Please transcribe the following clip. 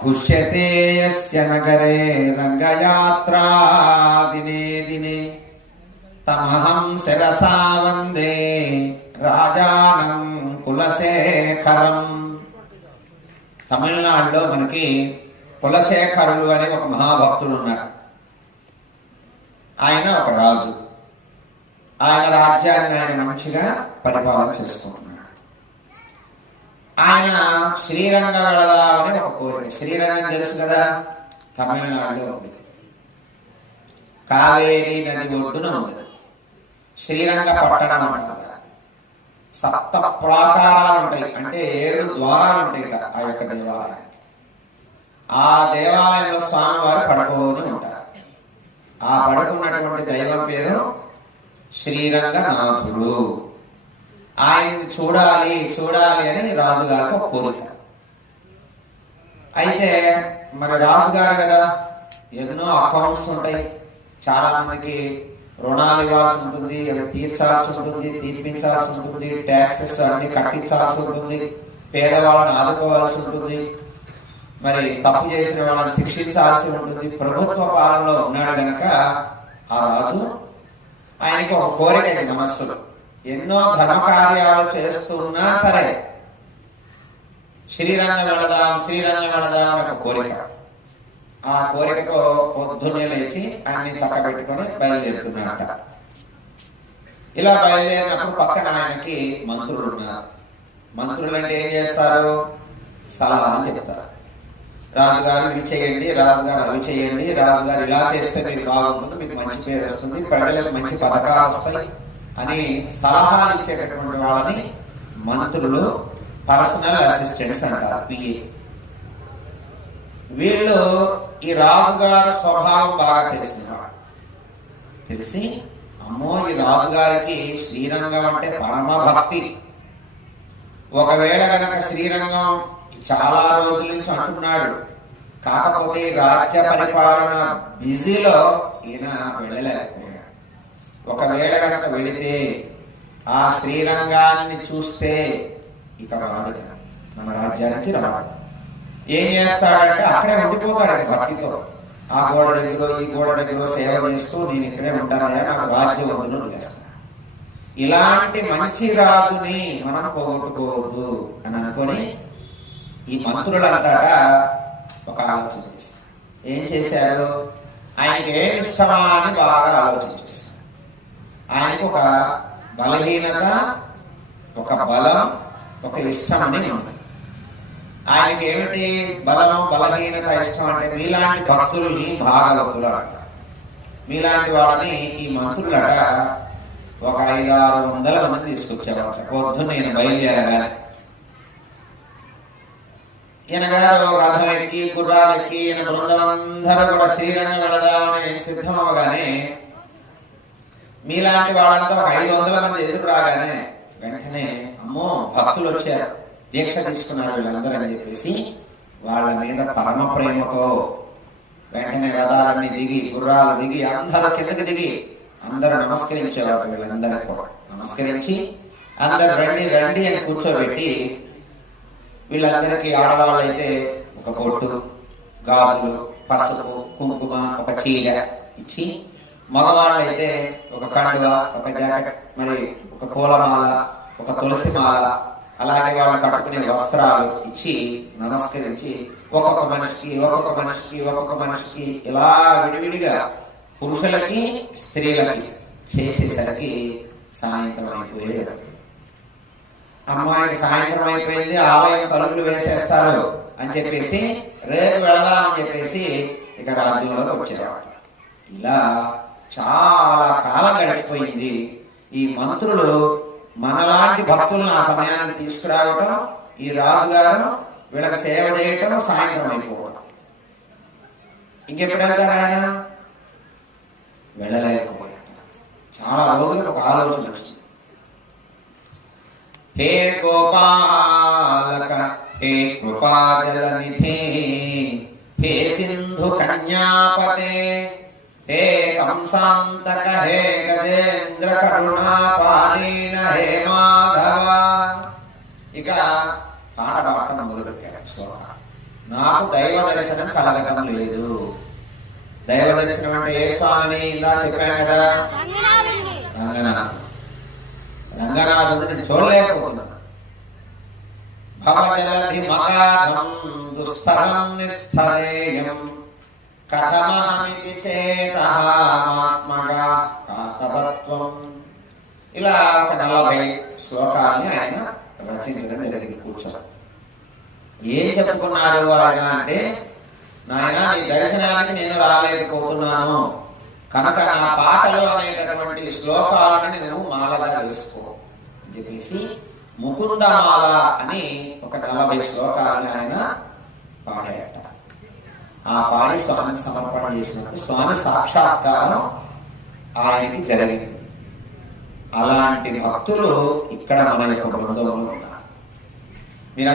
घुष्यते यस्य नगरे रङ्गयात्रा दिने दिने तमहं शिरसा वन्दे రాజానం కులశేఖరం తమిళనాడులో మనకి కులశేఖరులు అనే ఒక మహాభక్తుడు ఉన్నాడు ఆయన ఒక రాజు ఆయన రాజ్యాన్ని ఆయన మంచిగా పరిపాలన చేసుకుంటున్నాడు ఆయన శ్రీరంగం వెళదామని ఒక కోరిక. శ్రీరంగం తెలుసు కదా? తమిళనాడులో ఉంది. కావేరీ నది ఒడ్డున ఉంది. శ్రీరంగ పట్టణం అంటారు సప్త ప్రాకారాలు ఉంటాయి. అంటే ఏడు ద్వారాలు ఉంటాయి కదా ఆ యొక్క దేవాలయానికి. ఆ దేవాలయంలో స్వామివారు పడుకోని ఉంటారు. ఆ పడుకున్నటువంటి దైవం పేరు శ్రీరంగనాథుడు. ఆయన్ని చూడాలి చూడాలి అని రాజుగారికి ఒక కోరిక. అయితే మరి రాజుగారు కదా ఎన్నో అకౌంట్స్ ఉంటాయి. చాలా మందికి రుణాలు ఇవ్వాల్సి ఉంటుంది తీర్చాల్సి ఉంటుంది తీర్పించాల్సి ఉంటుంది ట్యాక్సెస్ అన్ని కట్టించాల్సి ఉంటుంది పేదవాళ్ళని ఆదుకోవాల్సి ఉంటుంది. మరి తప్పు చేసిన వాళ్ళని శిక్షించాల్సి ఉంటుంది. ప్రభుత్వ పాలనలో ఉన్నాడు గనక ఆ రాజు ఆయనకి ఒక కోరిక ఇది మనస్సులో. ఎన్నో ధర్మకార్యాలు చేస్తున్నా సరే శ్రీరంగం వెళదాం శ్రీరంగం వెళదాం అని ఒక కోరిక. ఆ కోరికతో పొద్దున్నే లేచి అన్ని చక్కబెట్టుకొని బయలుదేరుతున్నాడట ఇలా బయలుదేరినప్పుడు పక్కన ఆయనకి మంత్రులు ఉన్నారు. మంత్రులు అంటే ఏం చేస్తారు? సలహాలు చెప్తారు. రాజుగారు ఇవి చేయండి రాజుగారు అవి చేయండి రాజుగారు ఇలా చేస్తే మీకు బాగుంటుంది మీకు మంచి పేరు వస్తుంది ప్రజలకు మంచి పథకాలు వస్తాయి. అని సలహాలు ఇచ్చేటటువంటి వాళ్ళని మంత్రులు పర్సనల్ అసిస్టెంట్స్ అంటారు పిఏ. వీళ్ళు ఈ రాజుగారి స్వభావం బాగా తెలిసినవాడు తెలిసి అమ్మో ఈ రాజుగారికి శ్రీరంగం అంటే పరమ భక్తి. ఒకవేళ గనక శ్రీరంగం చాలా రోజుల నుంచి అంటున్నాడు కాకపోతే రాజ్య పరిపాలన బిజీలో ఈయన వెళ్ళలేకపోయాడు. ఒకవేళ గనక వెళితే ఆ శ్రీరంగాన్ని చూస్తే ఇక రాడు. మన రాజ్యానికి రాడు. ఏం చేస్తాడంటే అక్కడే ఉండిపోతాడు భక్తితో. ఆ గోడ దగ్గర ఈ గోడ దగ్గర సేవ చేస్తూ నేను ఇక్కడే ఉంటానయ్యా నాకు రాజ్యం వద్దును చేస్తాను ఇలాంటి మంచి రాజుని మనం పోగొట్టుకోవద్దు అని అనుకొని ఈ మంత్రులంతా ఒక ఆలోచన చేశారు ఏం చేశారు ఆయనకి ఏమి ఇష్టమా అని బాగా ఆలోచన చేశారు ఆయనకు ఒక బలహీనత ఒక బలం ఒక ఇష్టం అని ఉంది ఆయనకి ఏమిటి బలం బలహీనత ఇష్టం అంటే మీలాంటి భక్తుల్ని భాగవతులు అంట. మీలాంటి వాళ్ళని ఈ మంత్రులట ఒక ఐదు ఆరు వందల మంది తీసుకొచ్చేవాళ్ళ పొద్దున్న నేను బయలుదేరగానే ఈయనగారు రథం ఎక్కి గుర్రాలు ఎక్కి ఈయన బృందం అందరూ కూడా శ్రీరంగం వెళదామని సిద్ధం అవగానే మీలాంటి వాళ్ళంతా ఒక ఐదు వందల మంది ఎదురు రాగానే వెంటనే అమ్మో భక్తులు వచ్చారు. దీక్ష తీసుకున్నారు వీళ్ళందరూ అని చెప్పేసి వాళ్ళ మీద పరమ ప్రేమతో వెంటనే రథాలన్నీ దిగి గుర్రాలు దిగి అందరూ కిందకి దిగి అందరూ నమస్కరించేవారు వీళ్ళందరూ కూడా. నమస్కరించి అందరు రండి రండి అని కూర్చోబెట్టి వీళ్ళందరికీ ఆడవాళ్ళైతే ఒక బొట్టు గాజులు పసుపు కుంకుమ ఒక చీర ఇచ్చి మగవాళ్ళైతే ఒక కండువ ఒక జాకెట్ మరి ఒక పూలమాల ఒక తులసి మాల అలాగే వాళ్ళు కట్టుకునే వస్త్రాలు ఇచ్చి నమస్కరించి ఒక్కొక్క మనిషికి ఒక్కొక్క మనిషికి ఒక్కొక్క మనిషికి ఇలా విడివిడిగా పురుషులకి స్త్రీలకి చేసేసరికి సాయంత్రం అయిపోయేది. అమ్మాయికి సాయంత్రం అయిపోయింది ఆలయం తలుపులు వేసేస్తారు అని చెప్పేసి రేపు వెళదాం అని చెప్పేసి ఇక రాజ్యంలోకి వచ్చేవాడు. ఇలా చాలా కాలం గడిచిపోయింది. ఈ మంత్రులు మనలాంటి భక్తులను ఆ సమయాన్ని తీసుకురావటం ఈ రాజుగారు వీళ్ళకి సేవ చేయటం సాయంత్రం అయిపోవడం ఇంకెప్పుడు వెళ్తాడు ఆయన వెళ్ళలేకపోయాడు చాలా రోజులకు ఒక ఆలోచన వచ్చింది. హే గోపాలక హే కృపాజల నిధి హే సింధు కన్యాపతే హే గజేంద్రకరుణాపాలీన హే మాధవ ఇక పాట పాడటం శ్లోక. నాకు దైవ దర్శనం కలగటం లేదు. దైవ దర్శనం అంటే ఏ స్వామిని ఇలా చెప్పాను కదా? రంగనాథ్ రంగనాథుని నేను చూడలేకపోతున్నాను. భవజలధి మరాధం దుస్తరం నిస్థరేయం కథమహమితి చేతమాస్మగా కాతరత్వం ఇలా ఒక నలభై శ్లోకాల్ని ఆయన రచించడం జరిగింది. కూర్చొని ఏం చెప్పుకున్నారు ఆయన అంటే నాయన నీ దర్శనానికి నేను రాలేకపోతున్నాను. కనుక నా పాటలు అనేటటువంటి శ్లోకాలని నువ్వు మాలగా వేసుకో అని చెప్పేసి ముకుందమాల అని ఒక నలభై శ్లోకాలని ఆయన పాడాయట ఆ పాడి స్వామికి సమర్పణ చేసినప్పుడు స్వామి సాక్షాత్కారం ఆయనకి జరిగింది. అలాంటి భక్తులు ఇక్కడ మన యొక్క బృందంలో ఉన్నారు. మీరు